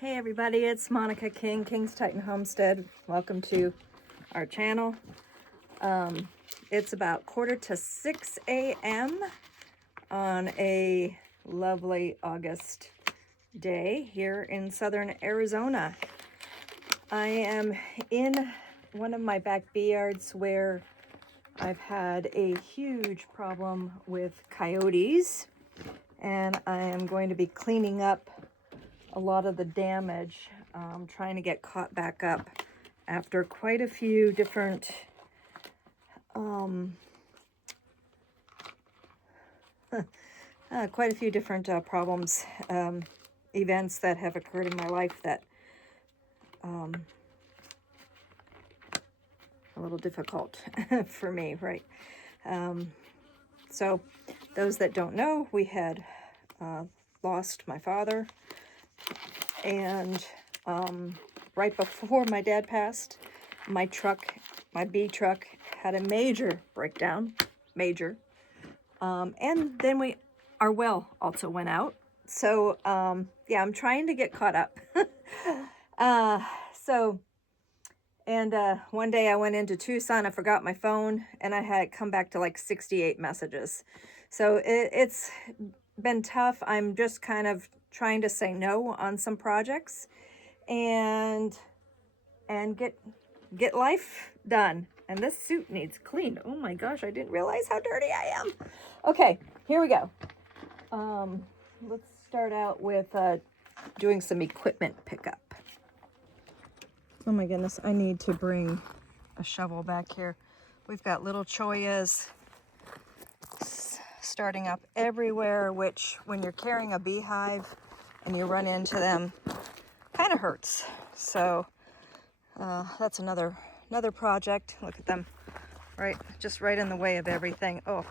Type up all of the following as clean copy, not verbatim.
Hey everybody, it's Monica King, King's Titan Homestead. Welcome to our channel. It's about 5:45 a.m. on a lovely August day here in southern Arizona. I am in one of my back bee yards where I've had a huge problem with coyotes, and I am going to be cleaning up a lot of the damage, trying to get caught back up after quite a few different problems, events that have occurred in my life that a little difficult for me, right? So those that don't know, we had lost my father, and right before my dad passed, my bee truck had a major breakdown, and then our well also went out. So yeah, I'm trying to get caught up. One day I went into Tucson, I forgot my phone, and I had come back to like 68 messages. So it's been tough. I'm just kind of trying to say no on some projects and get life done. And this suit needs cleaned. Oh my gosh, I didn't realize how dirty I am. Okay, here we go. Let's start out with doing some equipment pickup. Oh my goodness, I need to bring a shovel back here. We've got little choyas starting up everywhere, which when you're carrying a beehive and you run into them, kind of hurts. So that's another project. Look at them, just right in the way of everything. Oh,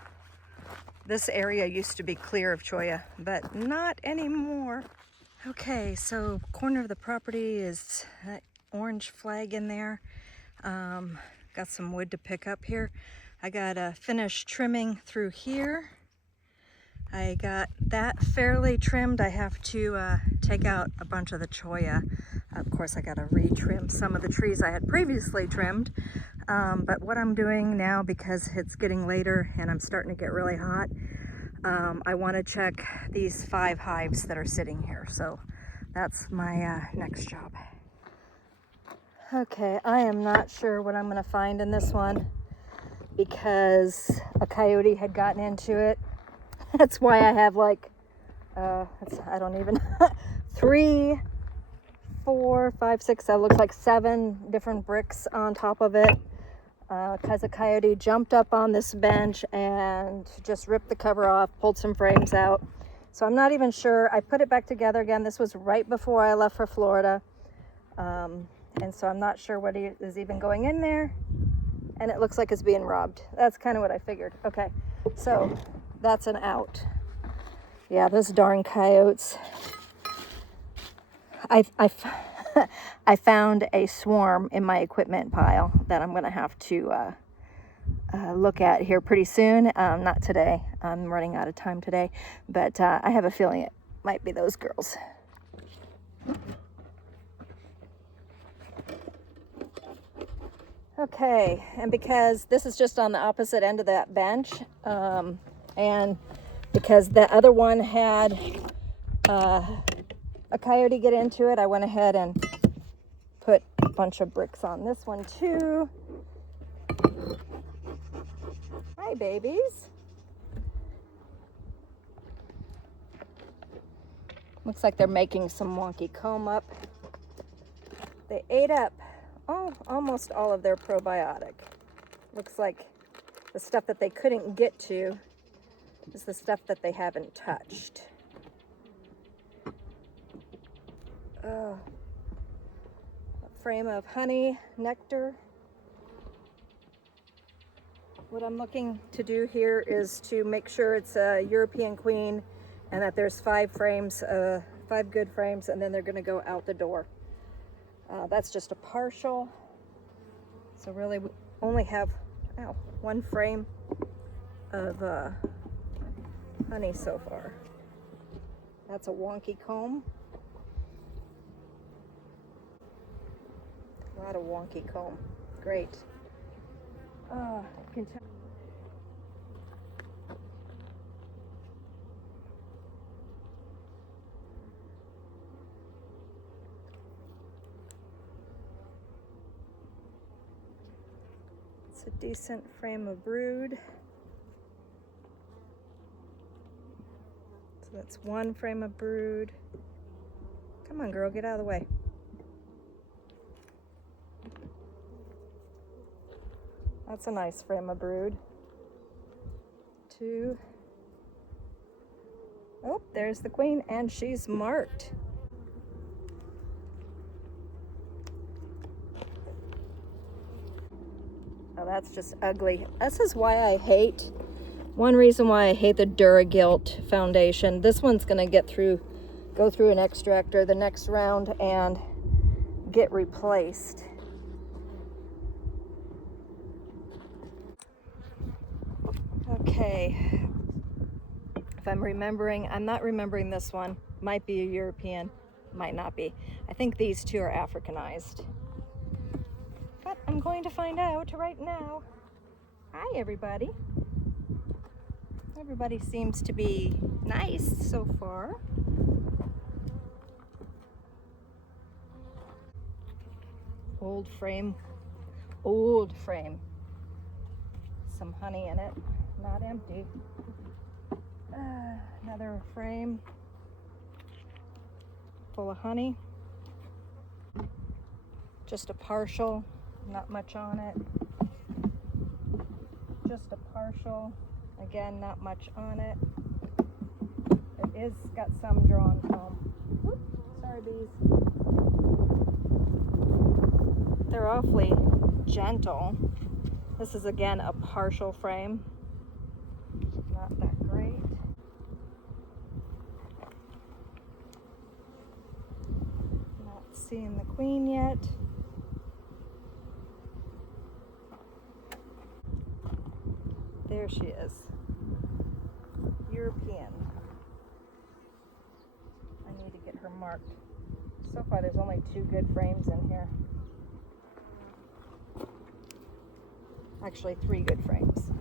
this area used to be clear of choya, but not anymore. Okay, so corner of the property is that orange flag in there. Got some wood to pick up here. I got finished trimming through here. I got that fairly trimmed. I have to take out a bunch of the choya. Of course, I got to retrim some of the trees I had previously trimmed. But what I'm doing now, because it's getting later and I'm starting to get really hot, I want to check these 5 hives that are sitting here. So that's my next job. Okay, I am not sure what I'm going to find in this one because a coyote had gotten into it. That's why I have like, I don't even, 3, 4, 5, 6, that looks like 7 different bricks on top of it. Because a coyote jumped up on this bench and just ripped the cover off, pulled some frames out. So I'm not even sure. I put it back together again. This was right before I left for Florida. And so I'm not sure what is even going in there. And it looks like it's being robbed. That's kind of what I figured. Okay, so that's an out. Yeah, those darn coyotes. I found a swarm in my equipment pile that I'm going to have to look at here pretty soon. Not today. I'm running out of time today. But I have a feeling it might be those girls. Okay, and because this is just on the opposite end of that bench, and because the other one had a coyote get into it, I went ahead and put a bunch of bricks on this one too. Hi, babies. Looks like they're making some wonky comb up. They ate up almost all of their probiotic. Looks like the stuff that they couldn't get to is the stuff that they haven't touched. A frame of honey, nectar. What I'm looking to do here is to make sure it's a European queen and that there's 5 frames, 5 good frames, and then they're going to go out the door. That's just a partial. So really we only have 1 frame of honey so far. That's a wonky comb. A lot of wonky comb. Great. Can tell. It's a decent frame of brood. So that's one frame of brood. Come on, girl, get out of the way. That's a nice frame of brood. Two. Oh, there's the queen, and she's marked. Oh, that's just ugly. This is why I hate, one reason why I hate the Duragilt foundation. This one's gonna go through an extractor the next round and get replaced. Okay, if I'm remembering, I'm not remembering this one. Might be a European, might not be. I think these two are Africanized. But I'm going to find out right now. Hi, everybody. Everybody seems to be nice so far. Old frame. Some honey in it, not empty. Another frame full of honey. Just a partial, not much on it. Just a partial, again, not much on it. It is got some drawn comb. Whoop, sorry bees. They're awfully gentle. This is again a partial frame. Not that great. Not seeing the queen yet. There she is. European. I need to get her marked. So far there's only 2 good frames in here. Actually 3 good frames.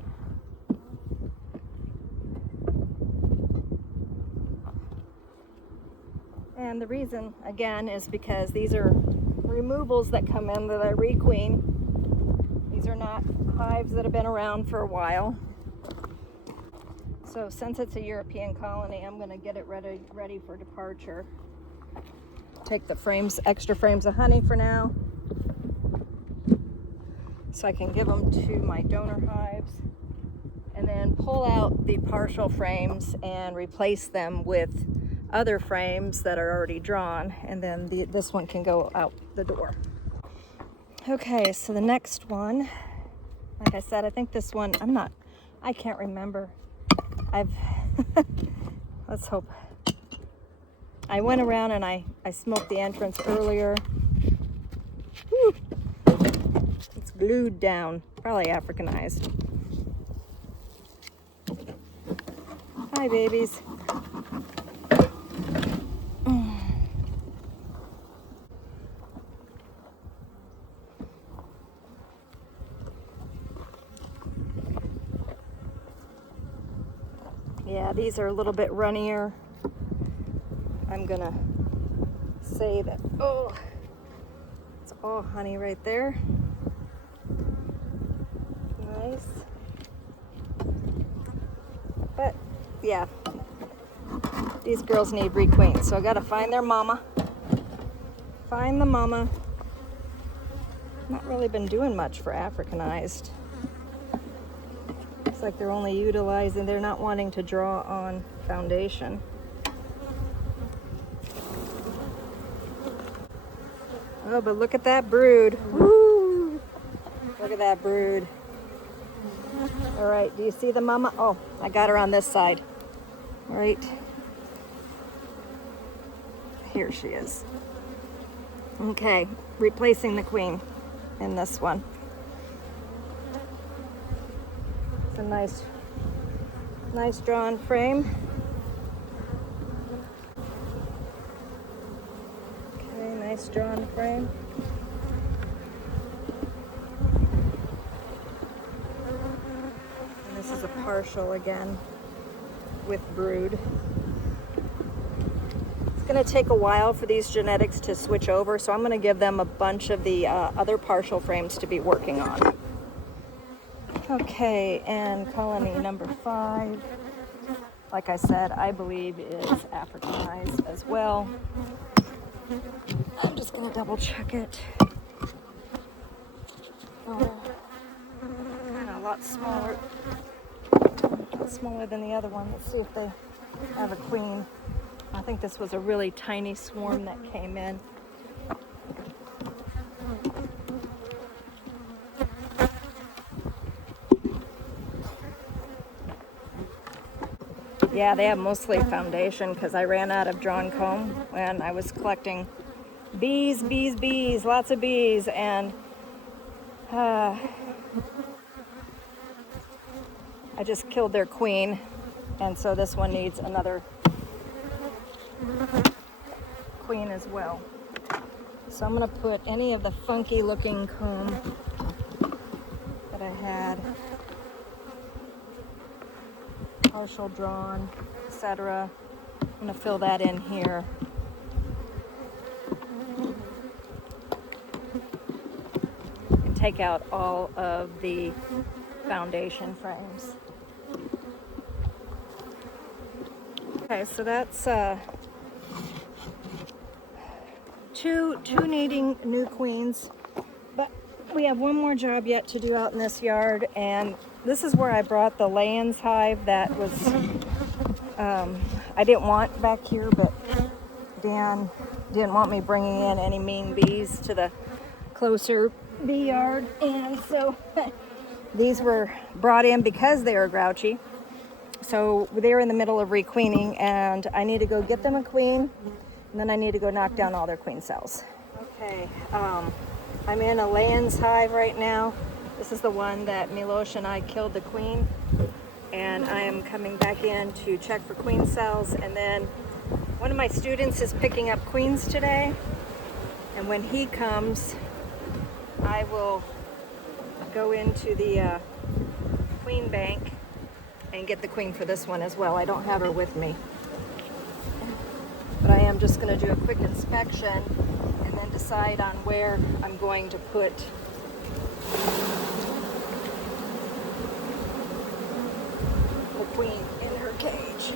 And the reason, again, is because these are removals that come in that I requeen. These are not hives that have been around for a while. So since it's a European colony, I'm going to get it ready for departure. Take the frames, extra frames of honey for now, so I can give them to my donor hives, and then pull out the partial frames and replace them with other frames that are already drawn, and then this one can go out the door. Okay, so the next one, like I said, I think this one, I can't remember. Let's hope. I went around and I smoked the entrance earlier. Whew. It's glued down, probably Africanized. Hi, babies. Yeah, these are a little bit runnier. I'm gonna say that, oh, it's all honey right there. Nice. But yeah, these girls need requeen, so I gotta find their mama. Find the mama. Not really been doing much for Africanized. Looks like they're only utilizing, they're not wanting to draw on foundation. Oh, but look at that brood. Woo! Look at that brood. All right, do you see the mama? Oh, I got her on this side. All right. Here she is. Okay, replacing the queen in this one. It's a nice drawn frame. Okay, nice drawn frame. partial again with brood. It's going to take a while for these genetics to switch over, so I'm going to give them a bunch of the other partial frames to be working on. Okay, and colony number 5, like I said, I believe is Africanized as well. I'm just going to double check it. Oh, kind of a lot smaller than the other one. Let's see if they have a queen. I think this was a really tiny swarm that came in. Yeah, they have mostly foundation because I ran out of drawn comb when I was collecting bees, lots of bees, and I just killed their queen, and so this one needs another queen as well. So I'm going to put any of the funky looking comb that I had, partial drawn, etc. I'm going to fill that in here. And take out all of the foundation frames. Okay, so that's two needing new queens, but we have one more job yet to do out in this yard, and this is where I brought the Layens hive that was I didn't want back here, but Dan didn't want me bringing in any mean bees to the closer bee yard, and so these were brought in because they were grouchy. So they're in the middle of requeening, and I need to go get them a queen, and then I need to go knock down all their queen cells. Okay, I'm in a Layens hive right now. This is the one that Milosh and I killed the queen, and I am coming back in to check for queen cells, and then one of my students is picking up queens today, and when he comes, I will go into the queen bank and get the queen for this one as well. I don't have her with me, but I am just going to do a quick inspection and then decide on where I'm going to put the queen in her cage.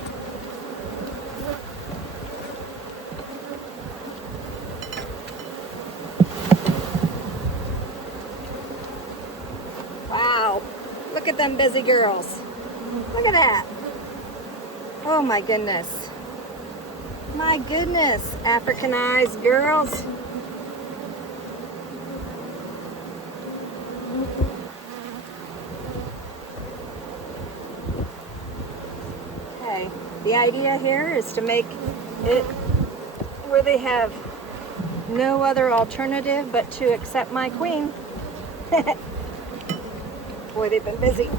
Wow, look at them busy girls. Look at that. Oh my goodness. My goodness, Africanized girls. Okay, the idea here is to make it where they have no other alternative but to accept my queen. Boy, they've been busy.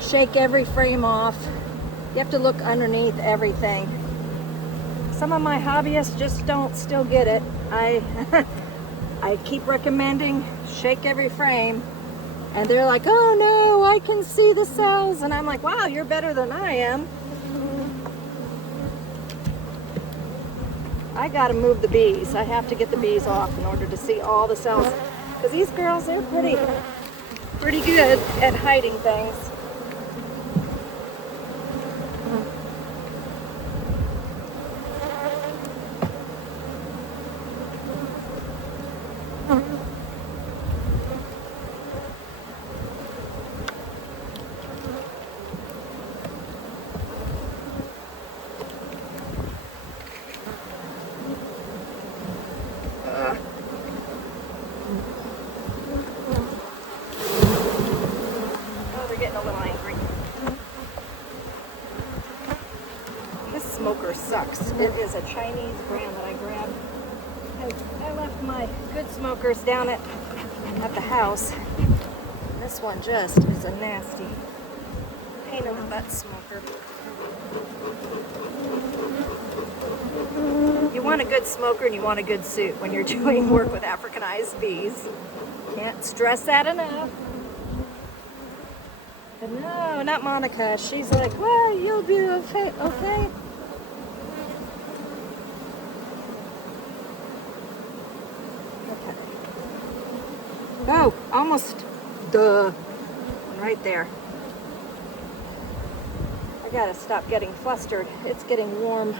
Shake every frame off. You have to look underneath everything. Some of my hobbyists just don't still get it. I keep recommending shake every frame, and they're like, oh no, I can see the cells, and I'm like, wow, you're better than I am. I gotta move the bees. I have to get the bees off in order to see all the cells, because these girls, they're pretty good at hiding things. Smoker sucks. It is a Chinese brand that I grabbed. I left my good smokers down at the house. This one just is a nasty pain in the butt smoker. You want a good smoker and you want a good suit when you're doing work with Africanized bees. Can't stress that enough. But no, not Monica. She's like, well, you'll do okay. Okay. Oh, almost. Duh. Right there. I gotta stop getting flustered. It's getting warm.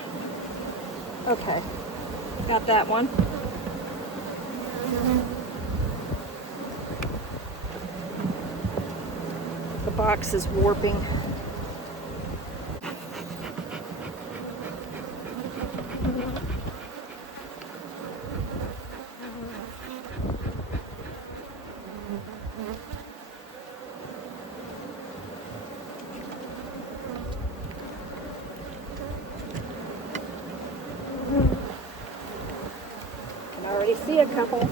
Okay. Got that one. The box is warping. I already see a couple.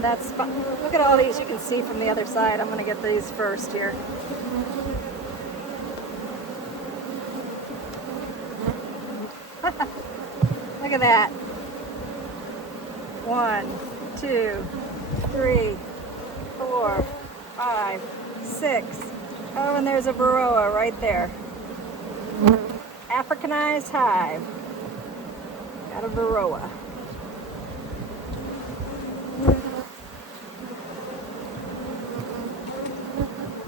That's fun. Look at all these you can see from the other side. I'm going to get these first here. Look at that. 1, 2, 3, 4, 5, 6. Oh, and there's a Varroa right there. Africanized hive. Got a Varroa.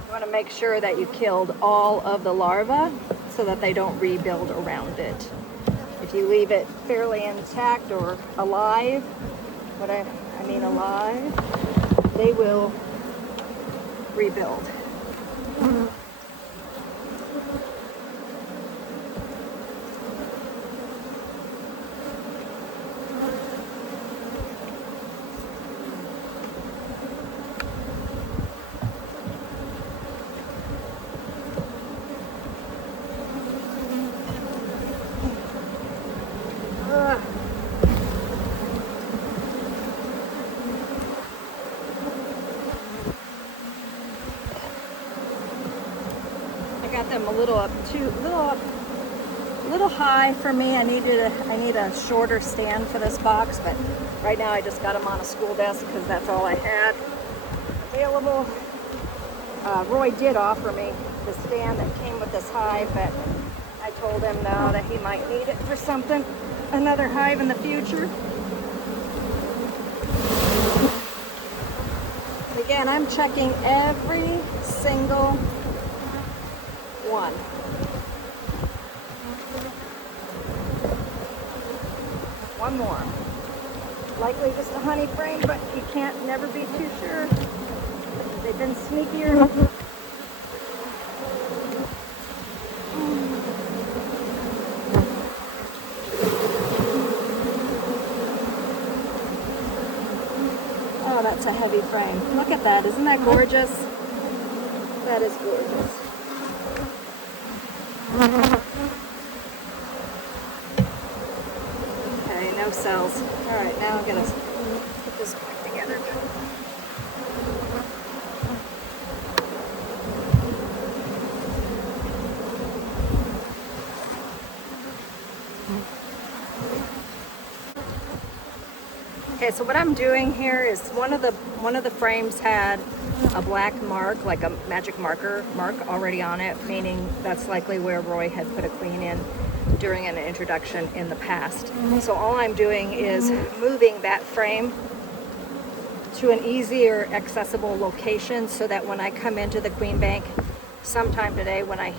You want to make sure that you killed all of the larvae so that they don't rebuild around it. If you leave it fairly intact or alive, I mean alive, they will rebuild. Got them a little high for me. I need a shorter stand for this box, but right now I just got them on a school desk because that's all I had available. Roy did offer me the stand that came with this hive, but I told him no, that he might need it for something, another hive in the future. Again, I'm checking every single one. One more. Likely just a honey frame, but you can't never be too sure. They've been sneakier. Oh, that's a heavy frame. Look at that. Isn't that gorgeous? That is gorgeous. Okay, no cells. All right, now I'm gonna put this back together. Okay, so what I'm doing here is one of the frames had a black mark, like a magic marker mark already on it, meaning that's likely where Roy had put a queen in during an introduction in the past. So all I'm doing is moving that frame to an easier accessible location so that when I come into the queen bank sometime today, when I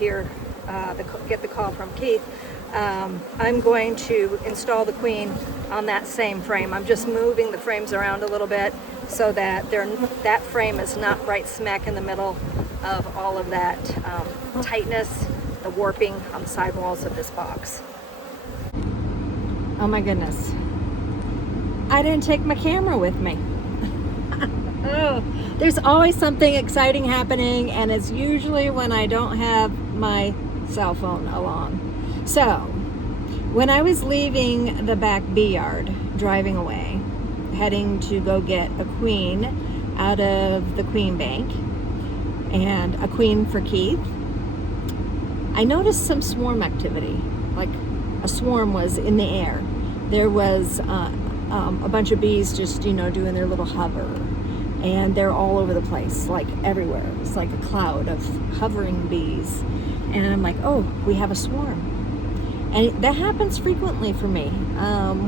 get the call from Keith, I'm going to install the queen on that same frame. I'm just moving the frames around a little bit so that that frame is not right smack in the middle of all of that tightness, the warping on the sidewalls of this box. Oh my goodness. I didn't take my camera with me. Oh, there's always something exciting happening, and it's usually when I don't have my cell phone along. So, when I was leaving the back bee yard, driving away, heading to go get a queen out of the queen bank, and a queen for Keith, I noticed some swarm activity, like a swarm was in the air. There was a bunch of bees just, doing their little hover. And they're all over the place, like everywhere. It's like a cloud of hovering bees. And I'm like, oh, we have a swarm. And that happens frequently for me.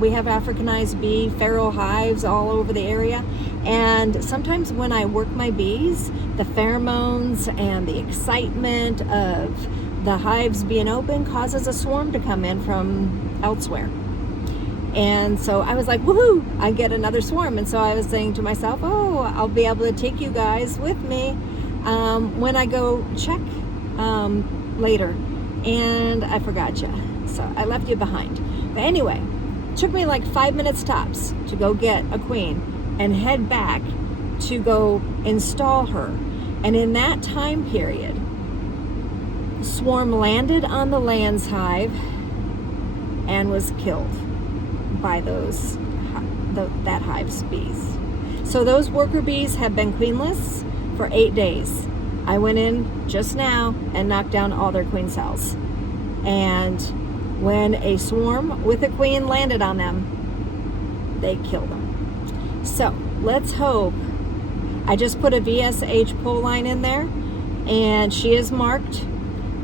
We have Africanized bee, feral hives all over the area. And sometimes when I work my bees, the pheromones and the excitement of the hives being open causes a swarm to come in from elsewhere. And so I was like, woohoo, I get another swarm. And so I was saying to myself, oh, I'll be able to take you guys with me when I go check later. And I forgot you. So I left you behind. But anyway, it took me like 5 minutes tops to go get a queen and head back to go install her. And in that time period, the swarm landed on the Land's hive and was killed by that hive's bees. So those worker bees have been queenless for 8 days. I went in just now and knocked down all their queen cells. And when a swarm with a queen landed on them, they killed them. So let's hope. I just put a VSH pole line in there, and she is marked,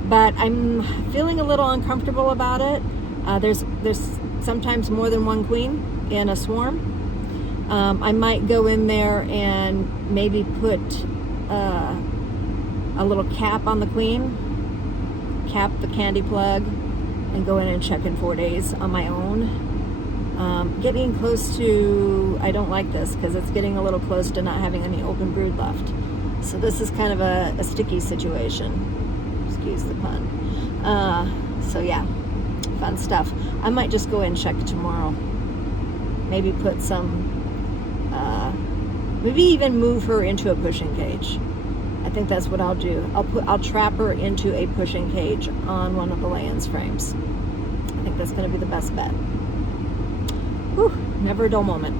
but I'm feeling a little uncomfortable about it. There's sometimes more than one queen in a swarm. I might go in there and maybe put a little cap on the queen, cap the candy plug, and go in and check in 4 days on my own. Getting close to, I don't like this because it's getting a little close to not having any open brood left. So this is kind of a sticky situation. Excuse the pun. So yeah. Fun stuff. I might just go and check tomorrow. Maybe put some, maybe even move her into a pushing cage. I think that's what I'll do. I'll trap her into a pushing cage on one of the Land's frames. I think that's going to be the best bet. Whew, never a dull moment.